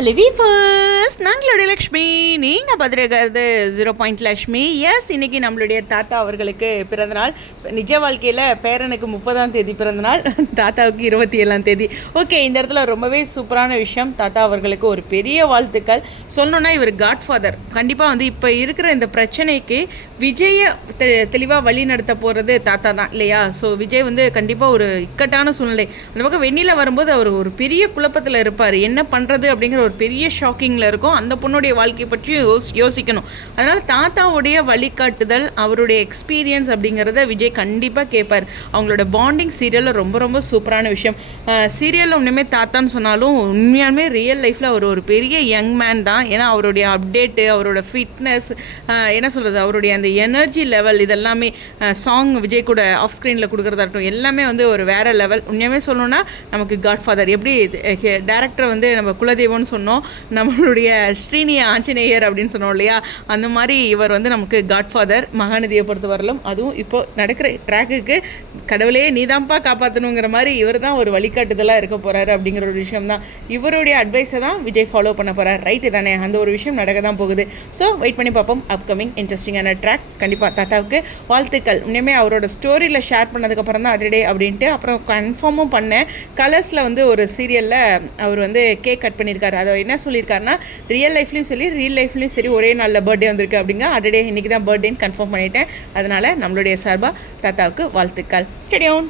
Hello viewers, நாங்களுடைய Lakshmi, நீங்கள் பார்த்துருக்கிறது 0 Lakshmi. S, இன்றைக்கி நம்மளுடைய தாத்தா அவர்களுக்கு பிறந்தநாள். நிஜ வாழ்க்கையில் பேரனுக்கு 30ஆம் தேதி பிறந்தநாள், தாத்தாவுக்கு 27ஆம் தேதி. ஓகே, இந்த இடத்துல ரொம்பவே சூப்பரான விஷயம். தாத்தா அவர்களுக்கு ஒரு பெரிய வாழ்த்துக்கள். சொல்லணுன்னா இவர் காட்ஃபாதர். கண்டிப்பாக வந்து இப்போ இருக்கிற இந்த பிரச்சனைக்கு விஜயை தெளிவாக வழி நடத்த போகிறது தாத்தா தான் இல்லையா? ஸோ விஜய் வந்து கண்டிப்பாக ஒரு இக்கட்டான சூழ்நிலை, அந்த பக்கம் வெண்ணில வரும்போது அவர் ஒரு பெரிய குழப்பத்தில் இருப்பார். என்ன பண்ணுறது அப்படிங்கிற ஒரு பெரிய ஷாக்கிங்கில் இருக்கும். அந்த பொண்ணுடைய வாழ்க்கை பற்றியும் யோசிக்கணும். அதனால் தாத்தாவுடைய வழிகாட்டுதல், அவருடைய எக்ஸ்பீரியன்ஸ் அப்படிங்கிறத விஜய் கண்டிப்பாக கேட்பார். அவங்களோட பாண்டிங் சீரியலில் ரொம்ப ரொம்ப சூப்பரான விஷயம். சீரியலில் ஒன்றுமே தாத்தான்னு சொன்னாலும் உண்மையாலுமே ரியல் லைஃப்பில் அவர் ஒரு பெரிய யங் மேன் தான். ஏன்னா அவருடைய அப்டேட்டு, அவரோட ஃபிட்னஸ், என்ன சொல்கிறது, அவருடைய அந்த எனர்ஜி லெவல், இதெல்லாமே சாங் விஜய் கூட ஆஃப் ஸ்க்ரீனில் கொடுக்குறதாகட்டும், எல்லாமே வந்து ஒரு வேறு லெவல். உண்மையாகவே சொல்லணுன்னா நமக்கு காட்ஃபாதர். எப்படி டேரக்டர் வந்து நம்ம குலதெய்வம்னு சொன்னோம், நம்மளுடைய ஸ்ரீனி ஆஞ்சநேயர் அப்படின்னு சொன்னோம் இல்லையா, அந்த மாதிரி இவர் வந்து நமக்கு காட்ஃபாதர். மகாநதியை பொறுத்த வரலும், அதுவும் இப்போது நடக்கிற ட்ராக்குக்கு கடவுளே நீதான்ப்பா காப்பாற்றணுங்கிற மாதிரி இவர் தான் ஒரு வழிகாட்டுதலாக இருக்க போகிறாரு அப்படிங்கிற ஒரு விஷயம் தான். இவருடைய அட்வைஸை தான் விஜய் ஃபாலோ பண்ண போகிறார். ரைட்டு தானே? அந்த ஒரு விஷயம் நடக்க தான் போகுது. ஸோ வெயிட் பண்ணி பார்ப்போம். அப்கமிங் இன்ட்ரெஸ்டிங்கான ட்ராக். கண்டிப்பாக தாத்தாவுக்கு வாழ்த்துக்கள். இனிமேல் அவரோட ஸ்டோரியில் ஷேர் பண்ணதுக்கப்புறம் தான் அடடே அப்படின்ட்டு அப்புறம் கன்ஃபார்மும் பண்ணேன். கலர்ஸில் வந்து ஒரு சீரியலில் அவர் வந்து கேக் கட் பண்ணியிருக்காரு. அதை என்ன சொல்லியிருக்காருன்னா, ரியல் லைஃப்லையும் சரி ரியல் லைஃப்லையும் சரி ஒரே நாளில் பர்த்டே வந்திருக்கு அப்படிங்க. அடடே இன்னைக்கு தான் பர்த்டேன்னு கன்ஃபார்ம் பண்ணிட்டேன். அதனால் நம்மளுடைய சார்பாக தாத்தாவுக்கு வாழ்த்துக்கள். ஸ்டேடியம்.